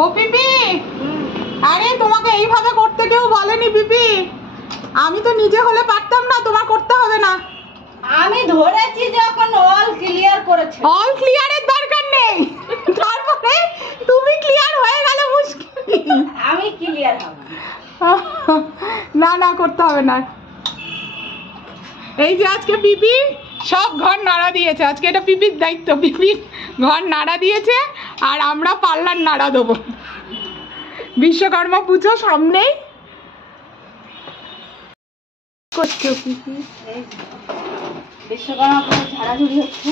ও পিপি, আরে তোমাকে এইভাবে করতে কেউ বলেনি পিপি। আমি তো নিজে হলে পারতাম না, তোমার করতে হবে না। আমি ধরেছি যখন অল ক্লিয়ার করেছে। অল ক্লিয়ারের দরকার নেই, তারপরে তুমি ক্লিয়ার হয়ে গেলে মুশকিল। আমি ক্লিয়ার হব না না, করতে হবে না। এই যে আজকে পিপি সব ঘর নাড়া দিয়েছে, আজকে এটা পিপির দায়িত্ব। পিপি ঘর নাড়া দিয়েছে আর আমরা পার্লার নাড়া দেবো। বিশ্বকর্মা পুজো সামনেই। করছো পিপি? বিশ্বকর্মা পুজো ঝাড়াঝুড়ি হচ্ছে।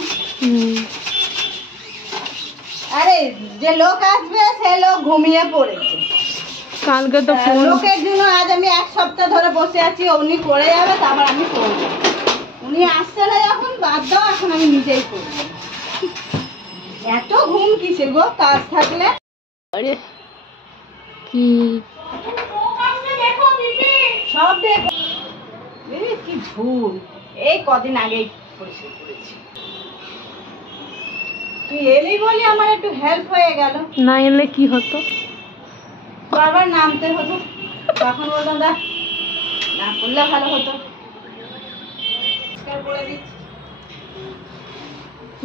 আরে যে লোক আসবে সে লোক ঘুমিয়ে পড়েছে। কালকে তো লোকের জন্য আজ আমি এক সপ্তাহ ধরে বসে আছি। উনি করে যাবে, তারপর আমি করবো। উনি আসছে না যখন, বাদ দাও, এখন আমি নিজেই করবো। এত ঘুম কিসের গো, কাজ থাকলে। আরে কি সব দেখো, কি ঝুল। এই কদিন আগেই পরিষ্কার করেছি। তুই এলি বলি আমার একটু হেল্প হয়ে গেল। না এলে কি হতো? বারবার নামতে হতো, তখন বলতাম দা না করলে ভালো হতো।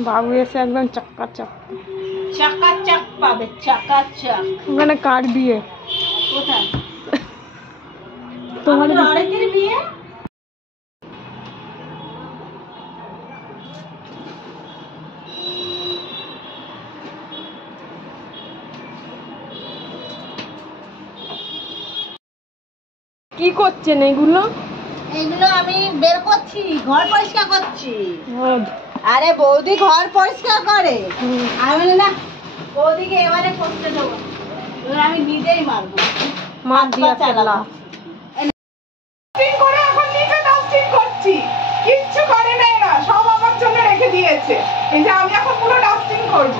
বাবু এসে একদম চাকাচাক, চাকাচাক পাবে, চাকাচাক। ওখানে কার বিয়ে? কোথায়? তোমার অনেকের বিয়ে। কি করছেন এগুলো? এগুলো আমি বের করছি, ঘর পরিষ্কার করছি। আরে বৌদি ঘর পরিষ্কার করে, আমি না বৌদিকে এবারে করতে দেবো, এবার আমি নিজেই মারবো। মার দিয়া চালা করে এখন নিজে ডাস্টিং করছি। কিচ্ছু করে না এরা, সব আমার জন্য রেখে দিয়েছে। এই যে আমি এখন পুরো ডাস্টিং করব।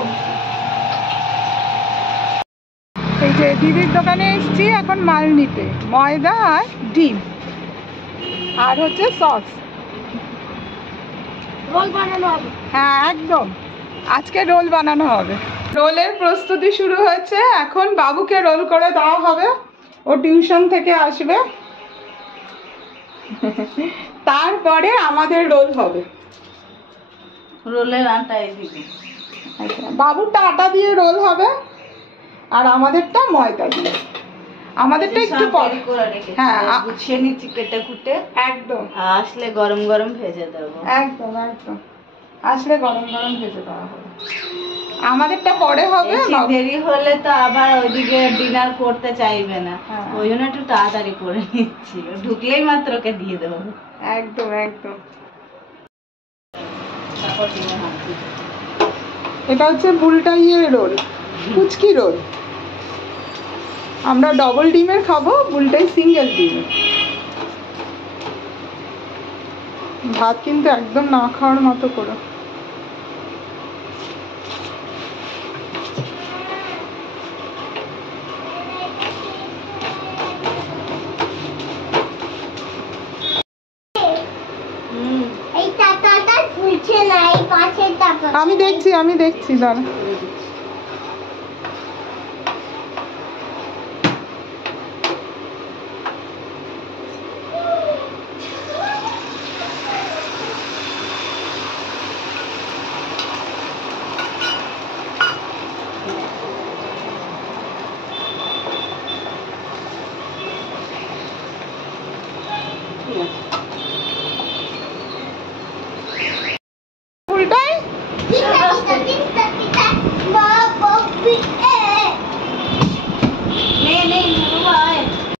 এই যে দিদির দোকানে এসেছি এখন মাল নিতে, ময়দা আর ডিম আর হচ্ছে সস। রোল বানানো হবে। হ্যাঁ একদম, আজকে রোল বানানো হবে। রোলের প্রস্তুতি শুরু হয়েছে, এখন বাবুকে রোল করে দেওয়া হবে। ও টিউশন থেকে আসবে, তারপরে আমাদের রোল হবে। রোলের আটা এদিকে। বাবুরটা আটা দিয়ে রোল হবে আর আমাদেরটা ময়দা দিয়ে। আমাদেরটা একটু পরে করে রেখেছি, হ্যাঁ গুছিয়ে নিচ্ছি কেটে কুটে। একদম আসলে গরম গরম ভেজে দেবো। একদম একদম, আসলে গরম গরম ভেজে দেওয়া হবে। আমাদেরটা পরে হবে। দেরি হলে তো আবার ওইদিকে ডিনার করতে চাইবে না, ওই জন্য একটু তাড়াতাড়ি করে নিচ্ছি, ঢুকলেই মাত্র ওকে দিয়ে দেবো। একদম একদম। তারপর ডিমে হাত দিই। এটা হচ্ছে বুলটা রোল, কুচকি রোল। আমরা ডবল ডিমের খাবো, বুলটাই সিঙ্গেল ডিমের। ভাত কিন্তু একদম না খাওয়ার মতো করো। আমি দেখছি দাঁড়া।